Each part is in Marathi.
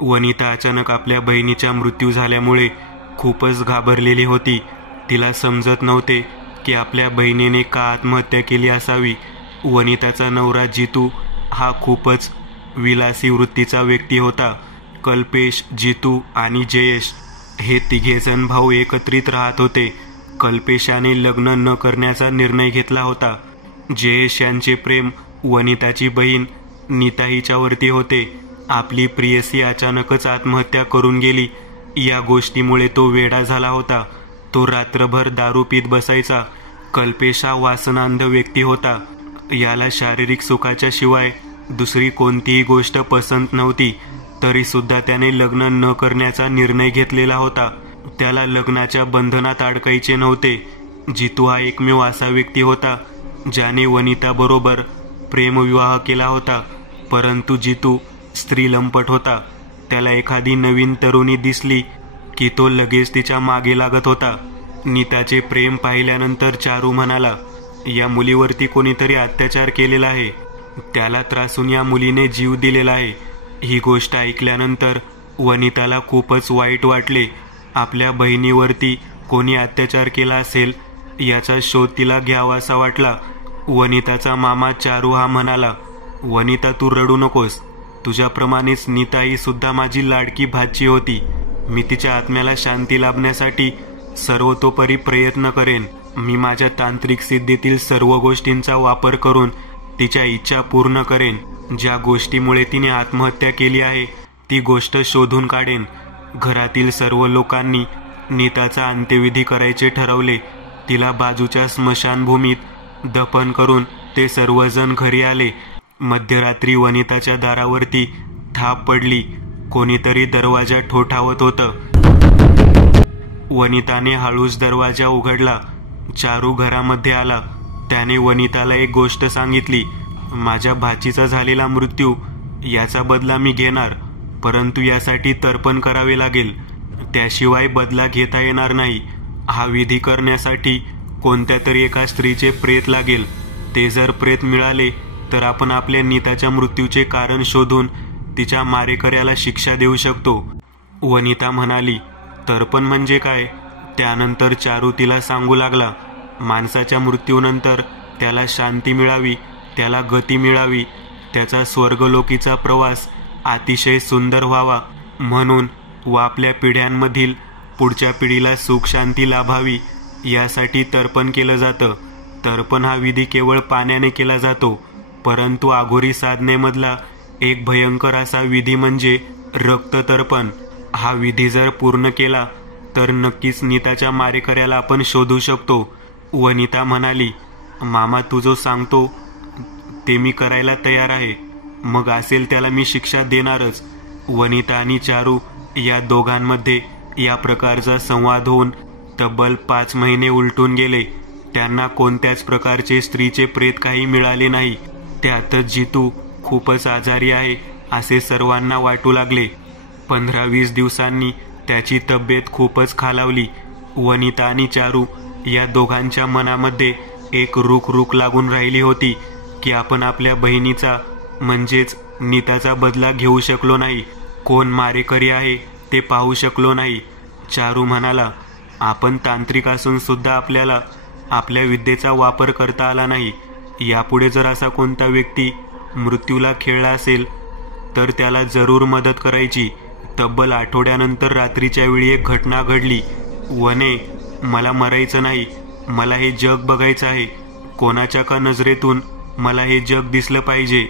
वनिता अचानक आपल्या बहिणीचा मृत्यू झाल्यामुळे खूपच घाबरलेली होती. तिला समजत नव्हते की आपल्या बहिणीने का आत्महत्या केली असावी. वनिताचा नवरा जितू हा खूपच विलासी वृत्तीचा व्यक्ती होता. कल्पेश, जितू आणि जयेश हे तिघेजण भाऊ एकत्रित राहत होते. कल्पेशाने लग्न न करण्याचा निर्णय घेतला होता. जयेश यांचे प्रेम वनिताची बहीण नीता हिच्यावरती होते. आपली प्रियसी अचानकच आत्महत्या करून गेली या गोष्टीमुळे तो वेडा झाला होता. तो रात्रभर दारू पीत बसायचा. कल्पेश हा वासनांध व्यक्ती होता. याला शारीरिक सुखाच्या शिवाय दुसरी कोणतीही गोष्ट पसंत नव्हती. तरी सुद्धा त्याने लग्न न करण्याचा निर्णय घेतलेला होता. त्याला लग्नाच्या बंधनात अडकायचे नव्हते. जितू हा एकमेव असा व्यक्ती होता ज्याने वनिताबरोबर प्रेमविवाह केला होता. परंतु जितू स्त्रीलंपट होता. त्याला एखादी नवीन तरुणी दिसली की तो लगेच तिच्या मागे लागत होता. नीताचे प्रेम पाहिल्यानंतर चारू म्हणाला, या मुलीवरती कोणीतरी अत्याचार केलेला आहे. त्याला त्रासून या मुलीने जीव दिलेला आहे. ही गोष्ट ऐकल्यानंतर वनिताला खूपच वाईट वाटले. आपल्या बहिणीवरती कोणी अत्याचार केला असेल याचा शोध तिला घ्यावासा वाटला. वनिताचा मामा चारू हा म्हणाला, वनिता तू रडू नकोस. तुझ्याप्रमाणेच नीता ही सुद्धा माझी लाडकी भाची होती. मी तिच्या आत्म्याला शांती लाभण्यासाठी सर्वतोपरी प्रयत्न करेन. मी माझ्या तांत्रिक सिद्धीतील सर्व गोष्टींचा वापर करून तिच्या इच्छा पूर्ण करेन. ज्या गोष्टीमुळे तिने आत्महत्या केली आहे ती गोष्ट शोधून काढेन. घरातील सर्व लोकांनी नीताचा अंत्यविधी करायचे ठरवले. तिला बाजूच्या स्मशानभूमीत दफन करून ते सर्वजण घरी आले. मध्यरात्री वनिताच्या दारावरती थाप पडली. कोणीतरी दरवाजा ठोठावत होतं. वनिताने हळूच दरवाजा उघडला. चारू घरामध्ये आला. त्याने वनिताला एक गोष्ट सांगितली, माझ्या भाचीचा झालेला मृत्यू याचा बदला मी घेणार, परंतु यासाठी तर्पण करावे लागेल. त्याशिवाय बदला घेता येणार नाही. हा विधी करण्यासाठी कोणत्या तरी एका स्त्रीचे प्रेत लागेल. ते जर प्रेत मिळाले तर आपण आपल्या नीताच्या मृत्यूचे कारण शोधून तिच्या मारेकऱ्याला शिक्षा देऊ शकतो. वनिता म्हणाली, तर्पण म्हणजे काय? त्यानंतर चारू तिला सांगू लागला, माणसाच्या मृत्यूनंतर त्याला शांती मिळावी, त्याला गती मिळावी, त्याचा स्वर्गलोकीचा प्रवास अतिशय सुंदर व्हावा म्हणून व आपल्या पिढ्यांमधील पुढच्या पिढीला सुख शांती लाभावी यासाठी तर्पण केलं जातं. तर्पण हा विधी केवळ पाण्याने केला जातो, परंतु आघोरी साधनेमधला एक भयंकर असा विधी म्हणजे रक्ततर्पण. हा विधी जर पूर्ण केला तर नक्कीच नीताच्या मारेकऱ्याला आपण शोधू शकतो. वनिता म्हणाली, मामा तू जो सांगतो ते मी करायला तयार आहे. मग असेल त्याला मी शिक्षा देणारच. वनिता आणि चारू या दोघांमध्ये या प्रकारचा संवाद होऊन तब्बल 5 महिने उलटून गेले. त्यांना कोणत्याच प्रकारचे स्त्रीचे प्रेत काही मिळाले नाही. त्यातच जितू खूपच आजारी आहे असे सर्वांना वाटू लागले. 15-20 दिवसांनी त्याची तब्येत खूपच खालावली. वनिता आणि चारू या दोघांच्या मनामध्ये एक रुख लागून राहिली होती की आपण आपल्या बहिणीचा म्हणजेच नीताचा बदला घेऊ शकलो नाही. कोण मारेकरी आहे ते पाहू शकलो नाही. चारू म्हणाला, आपण तांत्रिक असून सुद्धा आपल्याला आपल्या विद्येचा वापर करता आला नाही. यापुढे जर असा कोणता व्यक्ती मृत्यूला खेळला असेल तर त्याला जरूर मदत करायची. तब्बल आठवड्यानंतर रात्रीच्या वेळी एक घटना घडली. वने, मला मरायचं नाही. मला हे जग बघायचं आहे. कोणाच्या का नजरेतून मला हे जग दिसलं पाहिजे.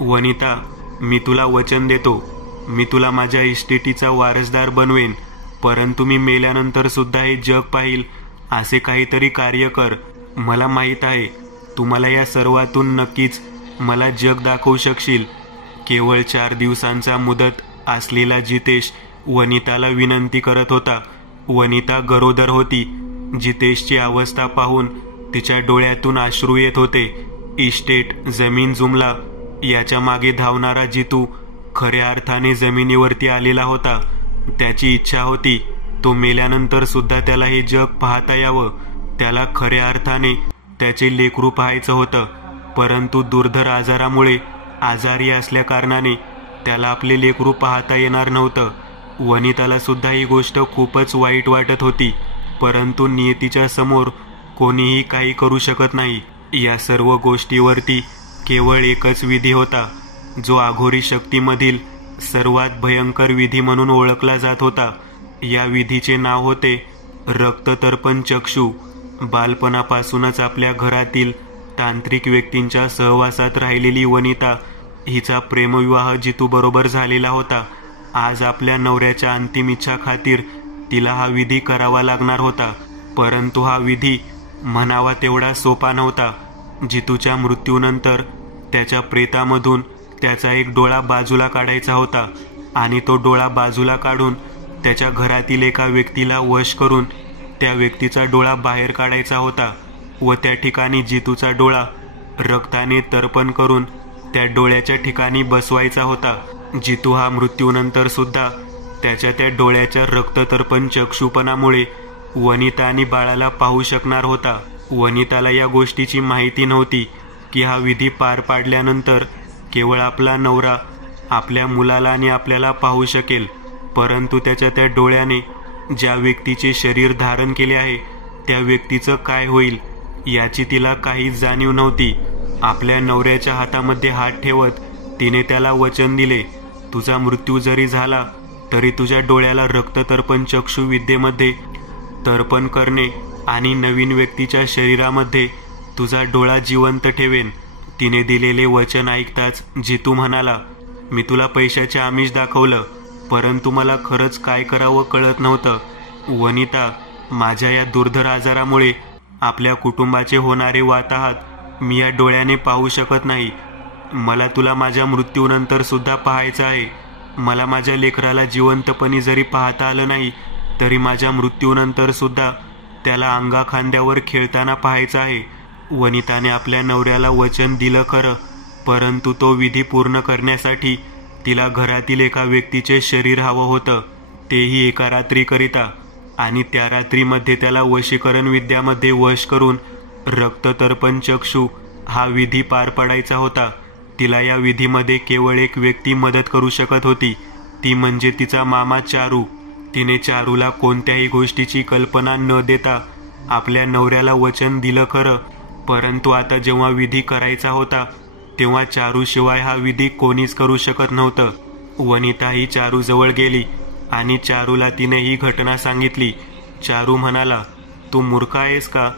वनिता, मी तुला वचन देतो, मी तुला माझ्या इस्टेटीचा वारसदार बनवेन, परंतु मी मेल्यानंतर सुद्धा हे जग पाहिल असे काहीतरी कार्य कर. मला माहीत आहे तू मला या सर्वातून नक्कीच मला जग दाखवू शकशील. केवळ 4 दिवसांचा मुदत असलेला जितेश वनिताला विनंती करत होता. वनिता गरोदर होती. जितेशची अवस्था पाहून तिच्या डोळ्यातून अश्रू येत होते. इस्टेट, जमीन जुमला याच्या मागे धावणारा जितू खऱ्या अर्थाने जमिनीवरती आलेला होता. त्याची इच्छा होती तो मेल्यानंतर सुद्धा त्याला हे जग पाहता यावं. त्याला खऱ्या अर्थाने त्याचे लेकरू पाहायचं होतं, परंतु दुर्धर आजारामुळे आजारी असल्या कारणाने त्याला आपले लेकरू पाहता येणार नव्हतं. वनिताला सुद्धा ही गोष्ट खूपच वाईट वाटत होती, परंतु नियतीच्या समोर कोणीही काही करू शकत नाही. या सर्व गोष्टीवरती केवळ एकच विधी होता, जो अघोरी शक्तीमधील सर्वात भयंकर विधी म्हणून ओळखला जात होता. या विधीचे नाव होते रक्ततर्पण चक्षु. बालपणापासूनच आपल्या घरातील तांत्रिक व्यक्तींच्या सहवासात राहिलेली वनिता हिचा प्रेमविवाह जितूबरोबर झालेला होता. आज आपल्या नवऱ्याच्या अंतिम इच्छा खातीर तिला हा विधी करावा लागणार होता, परंतु हा विधी म्हणावा तेवढा सोपा नव्हता. जितूच्या मृत्यूनंतर त्याच्या प्रेतामधून त्याचा एक डोळा बाजूला काढायचा होता आणि तो डोळा बाजूला काढून त्याच्या घरातील एका व्यक्तीला वश करून त्या व्यक्तीचा डोळा बाहेर काढायचा होता व त्या ठिकाणी जितूचा डोळा रक्ताने तर्पण करून त्या डोळ्याच्या ठिकाणी बसवायचा होता. जितू हा मृत्यूनंतर सुद्धा त्याच्या त्या डोळ्याच्या रक्ततर्पण चक्षुपणामुळे वनिता आणि बाळाला पाहू शकणार होता. वनिताला या गोष्टीची माहिती नव्हती की हा विधी पार पाडल्यानंतर केवळ आपला नवरा आपल्या मुलाला आणि आपल्याला पाहू शकेल, परंतु त्याच्या त्या डोळ्याने ज्या व्यक्तीचे शरीर धारण केले आहे त्या व्यक्तीचं काय होईल याची तिला काहीच जाणीव नव्हती. आपल्या नवऱ्याच्या हातामध्ये हात ठेवत तिने त्याला वचन दिले, तुझा मृत्यू जरी झाला तरी तुझ्या डोळ्याला रक्ततर्पण चक्षु विद्येमध्ये तर्पण करणे आणि नवीन व्यक्तीच्या शरीरामध्ये तुझा डोळा जिवंत ठेवेन. तिने दिलेले वचन ऐकताच जितू म्हणाला, मी तुला पैशाचे आमिष दाखवलं, परंतु मला खरंच काय करावं कळत नव्हतं. वनिता, माझ्या या दुर्धर आजारामुळे आपल्या कुटुंबाचे होणारे वाताहत मी या डोळ्याने पाहू शकत नाही. मला तुला माझ्या मृत्यूनंतर सुद्धा पाहायचं आहे. मला माझ्या लेकराला जिवंतपणी जरी पाहता आलं नाही तरी माझ्या मृत्यूनंतर सुद्धा त्याला अंगाखांद्यावर खेळताना पाहायचं आहे. वनिताने आपल्या नवऱ्याला वचन दिलं खरं, परंतु तो विधी पूर्ण करण्यासाठी तिला घरातील एका व्यक्तीचे शरीर हवं होतं, तेही एका रात्रीकरिता. आणि त्या रात्रीमध्ये त्याला वशीकरण विद्यामध्ये वश करून रक्ततर्पण चक्षु हा विधी पार पाडायचा होता. तिला या विधीमध्ये केवळ एक व्यक्ती मदत करू शकत होती, ती म्हणजे तिचा मामा चारू. तिने चारूला कोणत्याही गोष्टीची कल्पना न देता आपल्या नवऱ्याला वचन दिलं खरं, परंतु आता जेव्हा विधी करायचा होता तेव्हा चारूशिवाय हा विधी कोणीच करू शकत नव्हतं. वनिता ही चारूजवळ गेली आणि चारूला तिने ही घटना सांगितली. चारू म्हणाला, तू मूर्ख आहेस का?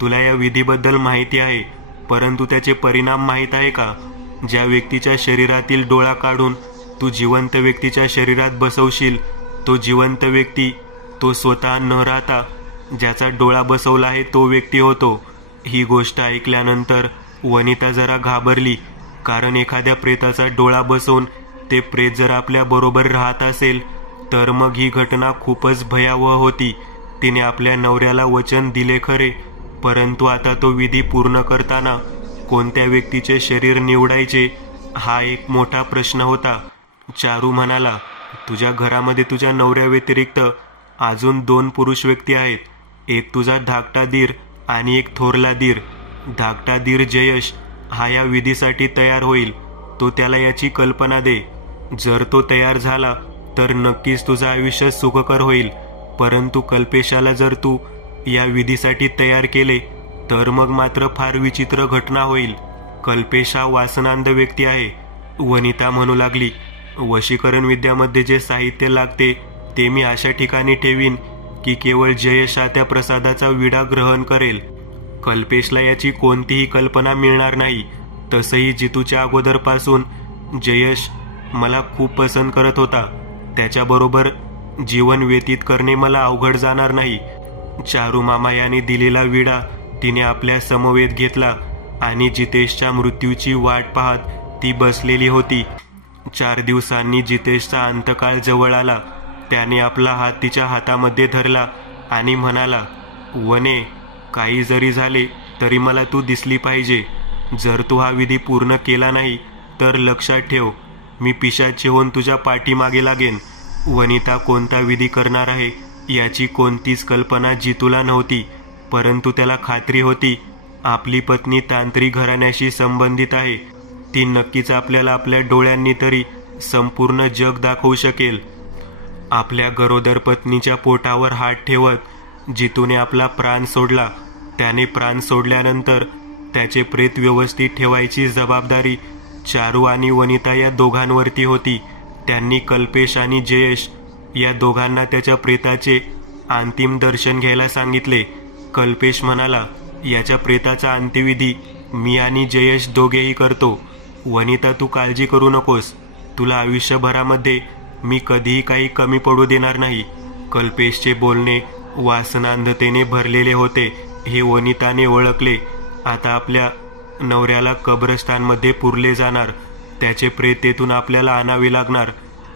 तुला या विधीबद्दल माहिती आहे, परंतु त्याचे परिणाम माहीत आहे का? ज्या व्यक्तीच्या शरीरातील डोळा काढून तू जिवंत व्यक्तीच्या शरीरात बसवशील, तो जिवंत व्यक्ती तो स्वतः न राहता ज्याचा डोळा बसवला आहे तो व्यक्ती होतो. ही गोष्ट ऐकल्यानंतर वनिता जरा घाबरली, कारण एखाद्या प्रेताचा डोळा बसवून ते प्रेत जर आपल्या बरोबर राहत असेल तर मग ही घटना खूपच भयावह होती. तिने आपल्या नवऱ्याला वचन दिले खरे, परंतु आता तो विधी पूर्ण करताना कोणत्या व्यक्तीचे शरीर निवडायचे हा एक मोठा प्रश्न होता. चारू म्हणाला, तुझ्या घरामध्ये तुझ्या नवऱ्या व्यतिरिक्त अजून 2 पुरुष व्यक्ती आहेत. एक तुझा धाकटा दीर आणि एक थोरला दीर. धाकटा दीर जयेश हा या विधीसाठी तयार होईल. तो त्याला याची कल्पना दे. जर तो तयार झाला तर नक्कीच तुझं आयुष्य सुखकर होईल, परंतु कल्पेशाला जर तू या विधीसाठी तयार केले तर मग मात्र फार विचित्र घटना होईल. कल्पेश हा वासनांध व्यक्ती आहे. वनिता म्हणू लागली, वशीकरण विद्यामध्ये जे साहित्य लागते ते मी अशा ठिकाणी ठेवीन की केवळ जयेश त्या प्रसादाचा विडा ग्रहण करेल. कल्पेशला याची कोणतीही कल्पना मिळणार नाही. तसंही जितूच्या अगोदरपासून जयेश मला खूप पसंत करत होता. त्याच्याबरोबर जीवन व्यतीत करणे मला अवघड जाणार नाही. चारू मामा याने दिलेला विडा तिने आपल्या समवेत घेतला आणि जितेशच्या मृत्यूची वाट पाहत ती बसलेली होती. 4 दिवसांनी जितेशचा अंतकाळ जवळ आला. त्याने आपला हात तिच्या हातामध्ये धरला आणि म्हणाला, वने, काही जरी झाले तरी मला तू दिसली पाहिजे. जर तू हा विधी पूर्ण केला नाही तर लक्षात ठेव, मी पिशाच्य होऊन तुझ्या पाठीमागे लागेन. वनिता कोणता विधी करणार आहे याची कोणतीच कल्पना जितूला नव्हती, परंतु त्याला खात्री होती आपली पत्नी तांत्रिक घराण्याशी संबंधित आहे. ती नक्कीच आपल्याला आपल्या डोळ्यांनी तरी संपूर्ण जग दाखवू शकेल. आपल्या गरोदर पत्नीच्या पोटावर हात ठेवत जितूने आपला प्राण सोडला. त्याने प्राण सोडल्यानंतर त्याचे प्रेत व्यवस्थित ठेवायची जबाबदारी चारू आणि वनिता या दोघांवरती होती. त्यांनी कल्पेश आणि जयेश या दोघांना त्याच्या प्रेताचे अंतिम दर्शन घ्यायला सांगितले. कल्पेश म्हणाला, याच्या प्रेताचा अंत्यविधी मी आणि जयेश दोघेही करतो. वनिता, तू काळजी करू नकोस. तुला आयुष्यभरामध्ये मी कधीही काही कमी पडू देणार नाही. कल्पेशचे बोलणे वासनांधतेने भरलेले होते हे वनिताने ओळखले. आता आपल्या नवऱ्याला कब्रस्तानमध्ये पुरले जाणार, त्याचे प्रेत तेथून आपल्याला आणावे लागणार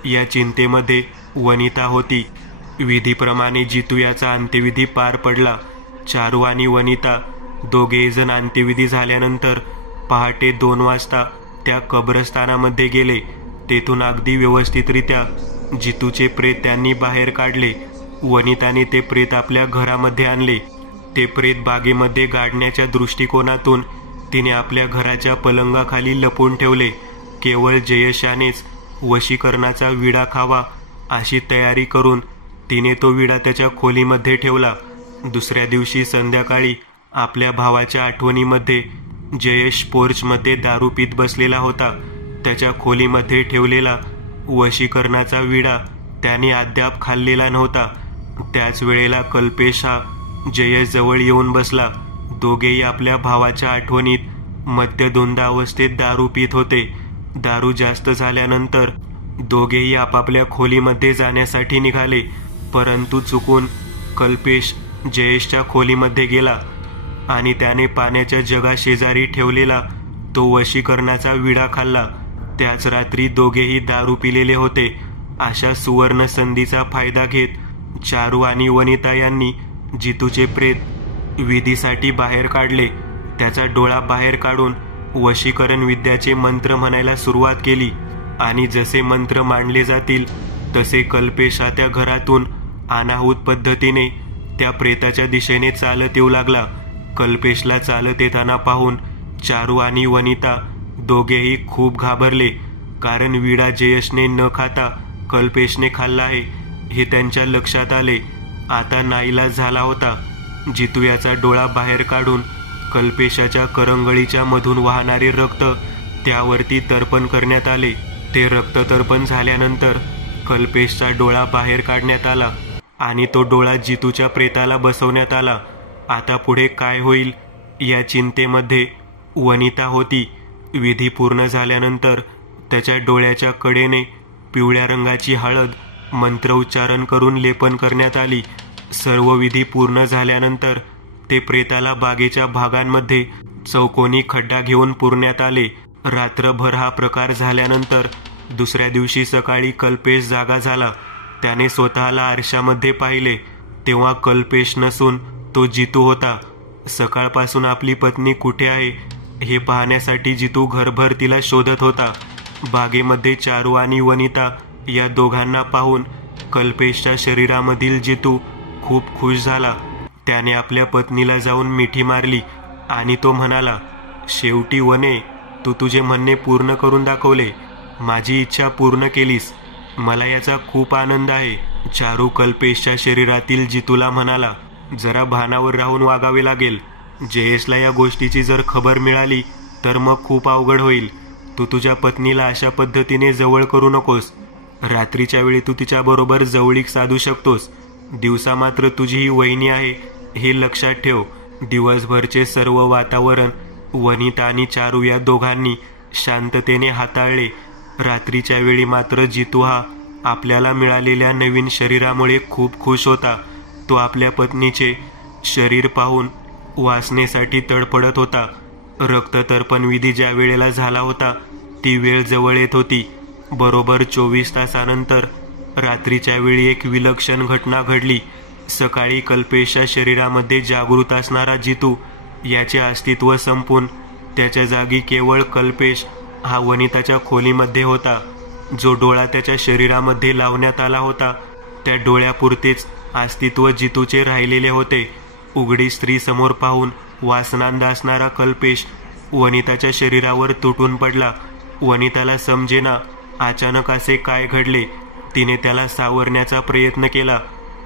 या चिंतेमध्ये वनिता होती. विधीप्रमाणे जितू याचा अंत्यविधी पार पडला. चारू आणि वनिता दोघेही जण अंत्यविधी झाल्यानंतर पहाटे 2 वाजता त्या कब्रस्तानामध्ये गेले. तेथून अगदी व्यवस्थितरित्या जितूचे प्रेत त्यांनी बाहेर काढले. वनिताने ते प्रेत आपल्या घरामध्ये आणले. ते प्रेत बागेमध्ये गाडण्याच्या दृष्टिकोनातून तिने आपल्या घराच्या पलंगाखाली लपून ठेवले. केवळ जयेशानेच वशीकरणाचा विडा खावा अशी तयारी करून तिने तो विडा त्याच्या खोलीमध्ये ठेवला. दुसऱ्या दिवशी संध्याकाळी आपल्या भावाच्या आठवणीमध्ये जयेश पोर्चमध्ये दारू पीत बसलेला होता. त्याच्या खोलीमध्ये ठेवलेला वशीकरणाचा विडा त्याने अद्याप खाल्लेला नव्हता. त्याच वेळेला कल्पेश हा जयेश जवळ येऊन बसला. दोघेही आपल्या भावाच्या आठवणीत मद्यधुंद अवस्थेत दारू पीत होते. दारू जास्त झाल्यानंतर दोघेही आपापल्या खोलीमध्ये जाण्यासाठी निघाले. परंतु चुकून कल्पेश जयेशच्या खोलीमध्ये गेला आणि त्याने पाण्याच्या जगाशेजारी ठेवलेला तो वशीकरणाचा विडा खाल्ला. त्याच रात्री दोघेही दारू पिलेले होते. अशा सुवर्ण संधीचा फायदा घेत चारू आणि वनिता यांनी जितूचे प्रेत विधीसाठी बाहेर काढले. त्याचा डोळा बाहेर काढून वशीकरण विद्याचे मंत्र म्हणायला सुरुवात केली आणि जसे मंत्र मांडले जातील तसे कल्पेश त्या घरातून अनाहूत पद्धतीने त्या प्रेताच्या दिशेने चालत येऊ लागला. कल्पेशला चालत येताना पाहून चारू आणि वनिता दोघेही खूप घाबरले, कारण विडा जयेशने न खाता कल्पेशने खाल्ला आहे हे त्यांच्या लक्षात आले. आता नाईलाज झाला होता. जितू याचा डोळा बाहेर काढून कल्पेशाच्या करंगळीच्या मधून वाहणारे रक्त त्यावरती तर्पण करण्यात आले. ते रक्त तर्पण झाल्यानंतर कल्पेशचा डोळा बाहेर काढण्यात आला आणि तो डोळा जितूच्या प्रेताला बसवण्यात आला. आता पुढे काय होईल या चिंतेमध्ये वनिता होती. विधी पूर्ण झाल्यानंतर त्याच्या डोळ्याच्या कडेने पिवळ्या रंगाची हळद मंत्रोच्चारण करून लेपन करण्यात आली. सर्व विधी पूर्ण झाल्यानंतर ते प्रेताला बागेच्या भागांमध्ये चौकोनी खड्डा घेऊन पुरण्यात आले. रात्रभर हा प्रकार झाल्यानंतर दुसऱ्या दिवशी सकाळी कल्पेश जागा झाला. त्याने स्वतःला आरशामध्ये पाहिले तेव्हा कल्पेश नसून तो जितू होता. सकाळपासून आपली पत्नी कुठे आहे हे पाहण्यासाठी जितू घरभर तिला शोधत होता. बागेमध्ये चारू आणि वनिता या दोघांना पाहून कल्पेशच्या शरीरामधील जितू खूप खुश झाला. त्याने आपल्या पत्नीला जाऊन मिठी मारली आणि तो म्हणाला, शेवटी वने, तू तुझे म्हणणे पूर्ण करून दाखवले. माझी इच्छा पूर्ण केलीस. मला याचा खूप आनंद आहे. चारू कल्पेशच्या शरीरातील जितूला म्हणाला, जरा भानावर राहून वागावे लागेल. जयेशला या गोष्टीची जर खबर मिळाली तर मग खूप अवघड होईल. तू तुझ्या पत्नीला अशा पद्धतीने जवळ करू नकोस. रात्रीच्या वेळी तू तिच्याबरोबर जवळीक साधू शकतोस. दिवसा मात्र तुझी ही वहिनी आहे हे लक्षात ठेव. दिवसभरचे सर्व वातावरण वनिता आणि चारू या दोघांनी शांततेने हाताळले. रात्रीच्या वेळी मात्र जितू हा आपल्याला मिळालेल्या नवीन शरीरामुळे खूप खुश होता. तो आपल्या पत्नीचे शरीर पाहून वासनेसाठी तडफडत होता. रक्ततर्पण विधी ज्या वेळेला झाला होता ती वेळ जवळ येत होती. बरोबर 24 तासानंतर रात्रीच्या वेळी एक विलक्षण घटना घडली. सकाळी कल्पेशच्या शरीरामध्ये जागृत असणारा जितू याचे अस्तित्व संपून त्याच्या जागी केवळ कल्पेश हा वनिताच्या खोलीमध्ये होता. जो डोळा त्याच्या शरीरामध्ये लावण्यात आला होता त्या डोळ्यापुरतेच अस्तित्व जितूचे राहिलेले होते. उघडी स्त्री समोर पाहून वासनांध असणारा कल्पेश वनिताच्या शरीरावर तुटून पडला. वनिताला समजेना अचानक असे काय घडले? तिने त्याला सावरण्याचा प्रयत्न केला,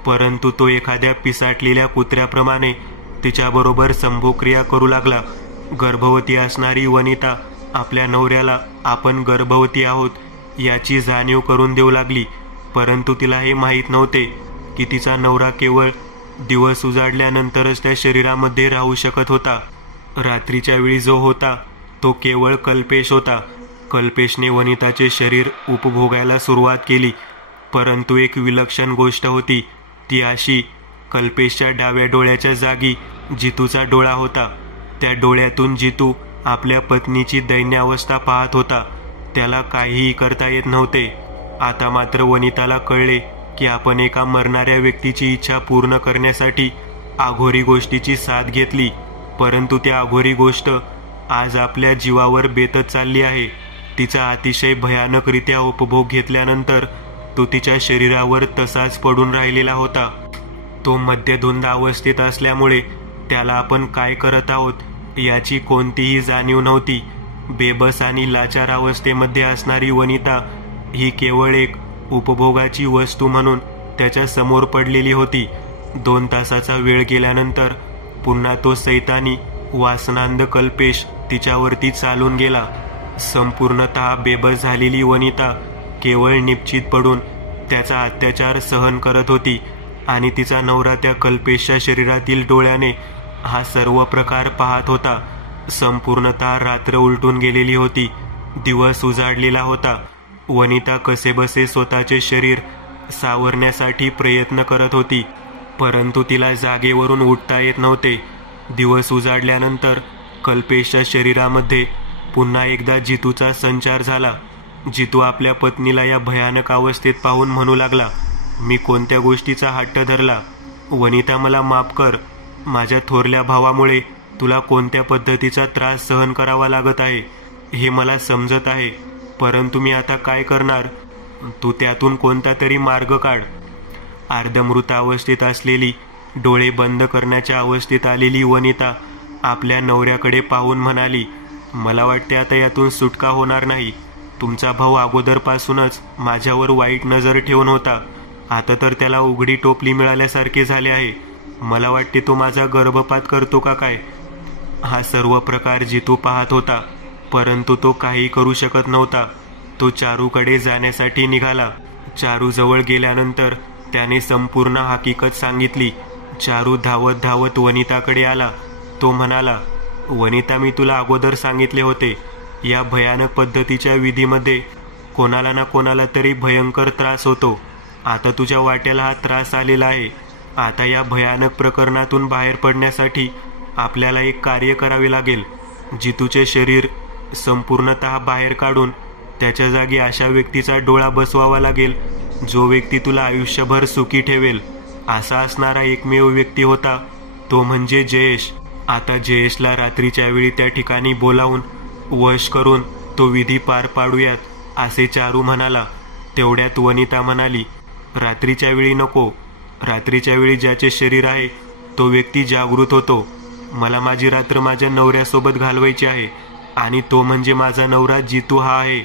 परंतु तो एखाद्या पिसाटलेल्या कुत्र्याप्रमाणे तिच्याबरोबर संभोगक्रिया करू लागला. गर्भवती असणारी वनिता आपल्या नवऱ्याला आपण गर्भवती आहोत याची जाणीव करून देऊ लागली, परंतु तिला हे माहीत नव्हते की तिचा नवरा केवळ दिवस उजाडल्यानंतरच त्या शरीरामध्ये राहू शकत होता. रात्रीच्या वेळी जो होता तो केवळ कल्पेश होता. कल्पेशने वनिताचे शरीर उपभोगायला सुरुवात केली, परंतु एक विलक्षण गोष्ट होती ती अशी, कल्पेशच्या डाव्या डोळ्याच्या जागी जितूचा डोळा होता. त्या डोळ्यातून जितू आपल्या पत्नीची दैन्यावस्था पाहत होता. त्याला काहीही करता येत नव्हते. आता मात्र वनिताला कळले की आपण एका मरणाऱ्या व्यक्तीची इच्छा पूर्ण करण्यासाठी अघोरी गोष्टीची साथ घेतली, परंतु त्या अघोरी गोष्ट आज आपल्या जीवावर बेतत चालली आहे. तिचा अतिशय भयानकरित्या उपभोग घेतल्यानंतर तो तिच्या शरीरावर तसाच पडून राहिलेला होता. तो मध्यधुंद अवस्थेत असल्यामुळे त्याला आपण काय करत आहोत याची कोणतीही जाणीव नव्हती. बेबस आणि लाचार अवस्थेमध्ये असणारी वनिता ही केवळ एक उपभोगाची वस्तू म्हणून त्याच्या समोर पडलेली होती. 2 तासाचा वेळ गेल्यानंतर पुन्हा तो सैतानी वासनांध कल्पेश तिच्यावरती चालून गेला. संपूर्णतः बेबस झालेली वनिता केवळ निश्चित पडून त्याचा अत्याचार सहन करत होती आणि तिचा नवरा त्या कल्पेशच्या शरीरातील डोळ्याने हा सर्व प्रकार पाहत होता. संपूर्णतः रात्र उलटून गेलेली होती. दिवस उजाडलेला होता. वनिता कसेबसे स्वतःचे शरीर सावरण्यासाठी प्रयत्न करत होती, परंतु तिला जागेवरून उठता येत नव्हते. दिवस उजाडल्यानंतर कल्पेशच्या शरीरामध्ये पुन्हा एकदा जितूचा संचार झाला. जितू आपल्या पत्नीला या भयानक अवस्थेत पाहून म्हणू लागला, मी कोणत्या गोष्टीचा हट्ट धरला? वनिता, मला माफ कर. माझ्या थोरल्या भावामुळे तुला कोणत्या पद्धतीचा त्रास सहन करावा लागत आहे हे मला समजत आहे, परंतु मी आता काय करणार? तू त्यातून कोणता तरी मार्ग काढ. अर्धमृत अवस्थेत असलेली, डोळे बंद करण्याच्या अवस्थेत आलेली वनिता आपल्या नवऱ्याकडे पाहून म्हणाली, मला वाटते आता यातून सुटका होणार नाही. तुमचा भाऊ अगोदरपासूनच माझ्यावर वाईट नजर ठेवून होता. आता तर त्याला उघडी टोपली मिळाल्यासारखे झाले आहे. मला वाटते तो माझा गर्भपात करतो का काय? हा सर्व प्रकार जितू पाहत होता, परंतु तो काही करू शकत नव्हता. तो चारूकडे जाण्यासाठी निघाला. चारूजवळ गेल्यानंतर त्याने संपूर्ण हकीकत सांगितली. चारू धावत धावत वनिताकडे आला. तो म्हणाला, वनिता, मी तुला अगोदर सांगितले होते, या भयानक पद्धतीच्या विधीमध्ये कोणाला ना कोणाला तरी भयंकर त्रास होतो. आता तुझ्या वाट्याला हा त्रास आलेला आहे. आता या भयानक प्रकरणातून बाहेर पडण्यासाठी आपल्याला एक कार्य करावे लागेल. जितूचे शरीर संपूर्णतः बाहेर काढून त्याच्या जागी अशा व्यक्तीचा डोळा बसवावा लागेल जो व्यक्ती तुला आयुष्यभर सुखी ठेवेल. असा असणारा एकमेव व्यक्ती होता तो म्हणजे जयेश. आता जयेशला रात्रीच्या वेळी त्या ठिकाणी बोलावून वश करून तो विधी पार पाडूयात, असे चारू म्हणाला. तेवढ्यात वनिता म्हणाली, रात्रीच्या वेळी नको. रात्रीच्या वेळी ज्याचे शरीर आहे तो व्यक्ती जागृत होतो. मला माझी रात्र माझ्या नवऱ्यासोबत घालवायची आहे आणि तो म्हणजे माझा नवरा जितू हा आहे.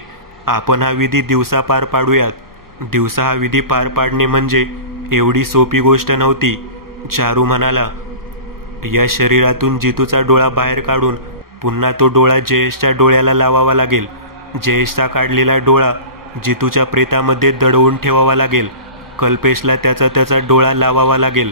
आपण हा विधी दिवसा पार पाडूयात. दिवसा हा विधी पार पाडणे म्हणजे एवढी सोपी गोष्ट नव्हती. चारू म्हणाला, या शरीरातून जितूचा डोळा बाहेर काढून पुन्हा तो डोळा जयेशच्या डोळ्याला लावावा लागेल. जयेशचा काढलेला डोळा जितूच्या प्रेतामध्ये दडवून ठेवावा लागेल. कल्पेशला त्याचा डोळा लावावा लागेल.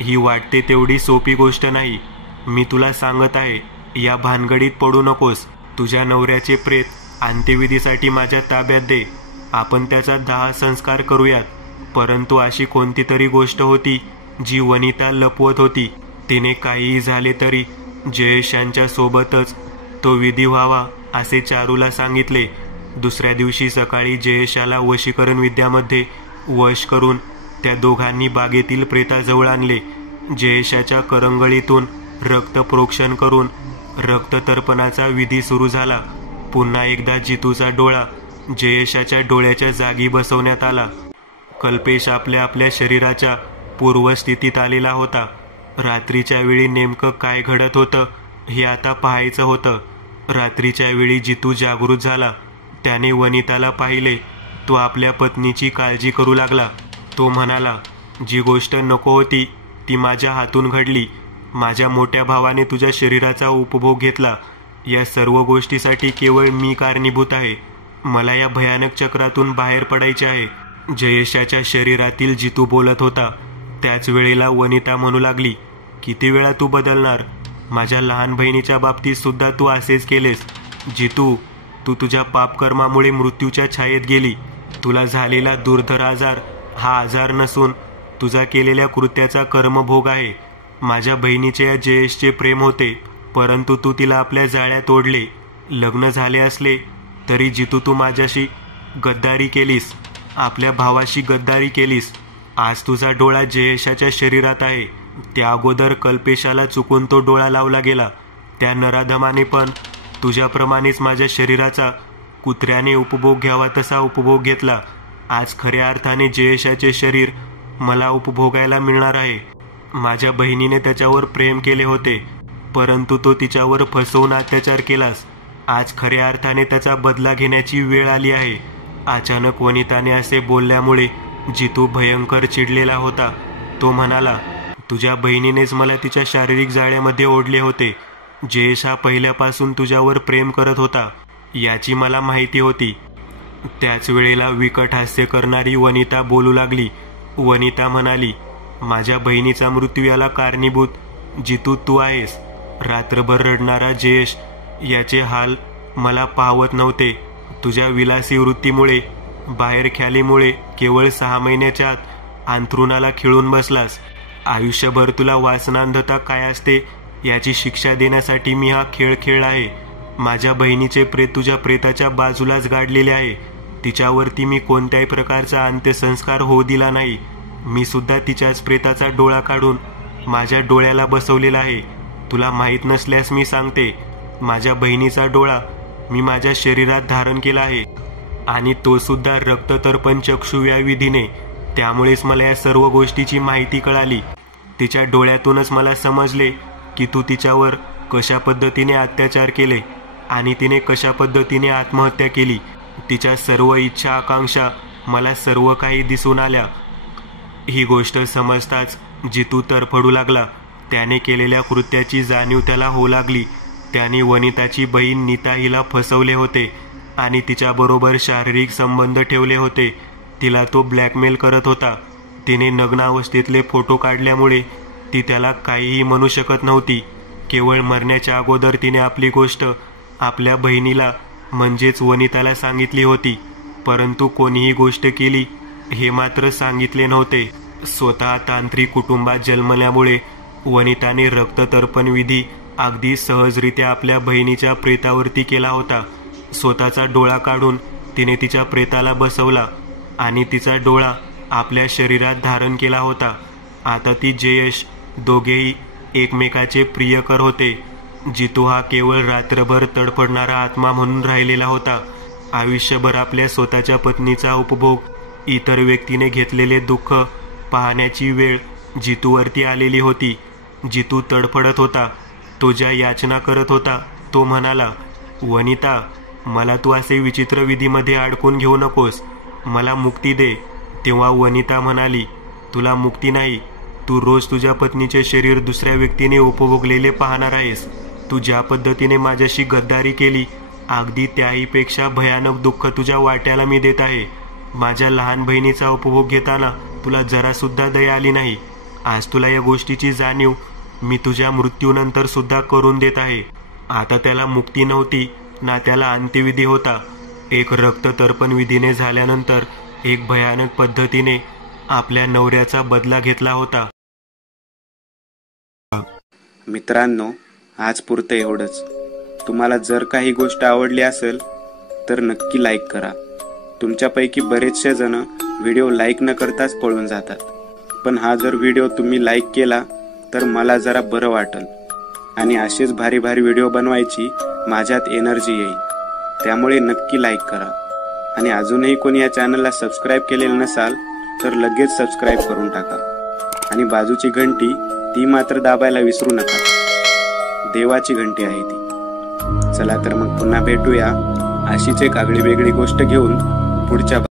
ही वाटते तेवढी सोपी गोष्ट नाही. मी तुला सांगत आहे, या भानगडीत पडू नकोस. तुझ्या नवऱ्याचे प्रेत अंत्यविधीसाठी माझ्या ताब्यात दे. आपण त्याचा 10 संस्कार करूयात. परंतु अशी कोणती तरी गोष्ट होती जी वनिता लपवत होती. तिने काहीही झाले तरी जयेश यांच्या सोबतच तो विधी व्हावा असे चारूला सांगितले. दुसऱ्या दिवशी सकाळी जयेशाला वशीकरण विद्यामध्ये वश करून त्या दोघांनी बागेतील प्रेताजवळ आणले. जयेशाच्या करंगळीतून रक्त प्रोक्षण करून रक्ततर्पणाचा विधी सुरू झाला. पुन्हा एकदा जितूचा डोळा जयेशाच्या डोळ्याच्या जागी बसवण्यात आला. कल्पेश आपल्या आपल्या शरीराच्या पूर्वस्थितीत आलेला होता. रात्रीच्या वेळी नेमकं काय घडत होतं हे आता पाहायचं होतं. रात्रीच्या वेळी जितू जागृत झाला. त्याने वनिताला पाहिले तो आपल्या पत्नीची काळजी करू लागला. तो म्हणाला, जी गोष्ट नको होती ती माझ्या हातून घडली. माझ्या मोठ्या भावाने तुझ्या शरीराचा उपभोग घेतला. या सर्व गोष्टीसाठी केवळ मी कारणीभूत आहे. मला या भयानक चक्रातून बाहेर पडायचे आहे. जयेशाच्या शरीरातील जितू बोलत होता. त्याच वेळेला वनिता म्हणू लागली, किती वेळा तू बदलणार? माझ्या लहान बहिणीच्या बाबतीत सुद्धा तू असेच केलेस. जितू, तू तुझ्या पापकर्मामुळे मृत्यूच्या छायेत गेली. तुला झालेला दुर्धर आजार हा आजार नसून तुझा केलेल्या कृत्याचा कर्मभोग आहे. माझ्या बहिणीचे या जयेशचे प्रेम होते, परंतु तू तिला आपल्या जाळ्यात ओढले. लग्न झाले असले तरी जितू तू माझ्याशी गद्दारी केलीस, आपल्या भावाशी गद्दारी केलीस. आज तुझा डोळा जयेशाच्या शरीरात आहे. त्या अगोदर कल्पेशाला चुकून तो डोळा लावला गेला. त्या नराधमाने पण तुझ्याप्रमाणेच माझ्या शरीराचा कुत्र्याने उपभोग घ्यावा तसा उपभोग घेतला. आज खऱ्या अर्थाने जयेशाचे शरीर मला उपभोगायला मिळणार आहे. माझ्या बहिणीने त्याच्यावर प्रेम केले होते, परंतु तो तिच्यावर फसवून अत्याचार केलास. आज खऱ्या अर्थाने त्याचा बदला घेण्याची वेळ आली आहे. अचानक वनिताने असे बोलल्यामुळे जितू भयंकर चिडलेला होता. तो म्हणाला, तुझ्या बहिणीनेच मला तिच्या शारीरिक जाळ्यामध्ये ओढले होते. जयेश हा पहिल्यापासून तुझ्यावर प्रेम करत होता याची मला माहिती होती. त्याच वेळेला विकट हास्य करणारी वनिता बोलू लागली. वनिता म्हणाली, माझ्या बहिणीचा मृत्यू याला कारणीभूत जितू तू आहेस. रात्रभर रडणारा जयेश याचे हाल मला पाहवत नव्हते. तुझ्या विलासी वृत्तीमुळे, बाहेर ख्यालीमुळे केवळ 6 महिन्याच्या आत अंथरुणाला खिळून बसलास. आयुष्यभर तुला वासनांधता काय असते याची शिक्षा देण्यासाठी मी हा खेळ खेळला आहे. माझ्या बहिणीचे प्रेत तुझ्या प्रेताच्या बाजूलाच गाडलेले आहे. तिच्यावरती मी कोणत्याही प्रकारचा अंत्यसंस्कार होऊ दिला नाही. मी सुद्धा तिच्याच प्रेताचा डोळा काढून माझ्या डोळ्याला बसवलेला आहे. तुला माहीत नसल्यास मी सांगते, माझ्या बहिणीचा डोळा मी माझ्या शरीरात धारण केला आहे, आणि तो सुद्धा रक्ततर्पण चक्षु या विधीने. त्यामुळेच मला या सर्व गोष्टीची माहिती कळाली. तिच्या डोळ्यातूनच मला समजले की तू तिच्यावर कशा पद्धतीने अत्याचार केले आणि तिने कशा पद्धतीने आत्महत्या केली. तिच्या सर्व इच्छा आकांक्षा मला सर्व काही दिसून आल्या. ही गोष्ट समजताच जितू तरफडू लागला. त्याने केलेल्या कृत्याची जाणीव त्याला होऊ लागली. त्याने वनिताची बहीण नीता हिला फसवले होते आणि तिच्याबरोबर शारीरिक संबंध ठेवले होते. तिला तो ब्लॅकमेल करत होता. तिने नग्न अवस्थेतले फोटो काढल्यामुळे ती त्याला काहीही म्हणू शकत नव्हती. केवळ मरण्याच्या अगोदर तिने आपली गोष्ट आपल्या बहिणीला म्हणजेच वनिताला सांगितली होती, परंतु कोणीही गोष्ट केली हे मात्र सांगितले नव्हते. स्वतः तांत्रिक कुटुंबात जन्मल्यामुळे वनिताने रक्ततर्पण विधी अगदी सहजरित्या आपल्या बहिणीच्या प्रेतावरती केला होता. स्वतःचा डोळा काढून तिने तिच्या प्रेताला बसवला आणि तिचा डोळा आपल्या शरीरात धारण केला होता. आता ती जयेश दोघेही एकमेकाचे प्रियकर होते. जितू हा केवळ रात्रभर तडफडणारा आत्मा म्हणून राहिलेला होता. आयुष्यभर आपल्या स्वतःच्या पत्नीचा उपभोग, इतर व्यक्तीने घेतलेले दुःख पाहण्याची वेळ जितूवरती आलेली होती. जितू तडफडत होता. तो ज्या याचना करत होता तो म्हणाला, वनिता, मला तू असे विचित्र विधीमध्ये अडकून घेऊ नकोस. मला मुक्ती दे. तेव्हा वनिता म्हणाली, तुला मुक्ती नाही. तू रोज तुझ्या पत्नीचे शरीर दुसऱ्या व्यक्तीने उपभोगलेले पाहणार आहेस. तू ज्या पद्धतीने माझ्याशी गद्दारी केली, अगदी त्याहीपेक्षा भयानक दुःख तुझ्या वाट्याला मी देत आहे. माझ्या लहान बहिणीचा उपभोग घेताना तुला जरासुद्धा दया आली नाही. आज तुला या गोष्टीची जाणीव मी तुझ्या मृत्यूनंतर सुद्धा करून देत आहे. आता त्याला मुक्ती नव्हती ना त्याला अंत्यविधी होता. एक रक्ततर्पण विधीने झाल्यानंतर एक भयानक पद्धतीने आपल्या नवऱ्याचा बदला घेतला होता. मित्रांनो, आज पुरतं एवढंच. तुम्हाला जर काही गोष्ट आवडली असेल तर नक्की लाईक करा. तुमच्यापैकी बरेचसे जण व्हिडिओ लाईक न करताच पळून जातात, पण हा जर व्हिडिओ तुम्ही लाईक केला तर मला जरा बरं वाटेल आणि असेच भारी भारी व्हिडिओ बनवायची माझ्यात एनर्जी येईल. त्यामुळे नक्की लाईक करा. आणि अजूनही कोणी या चॅनलला सबस्क्राईब केलेलं नसाल तर लगेच सबस्क्राईब करून टाका. आणि बाजूची घंटी ती मात्र दाबायला विसरू नका. देवाची घंटी आहे ती. चला तर मग पुन्हा भेटूया अशीच एक आगळी वेगळी गोष्ट घेऊन पुढच्या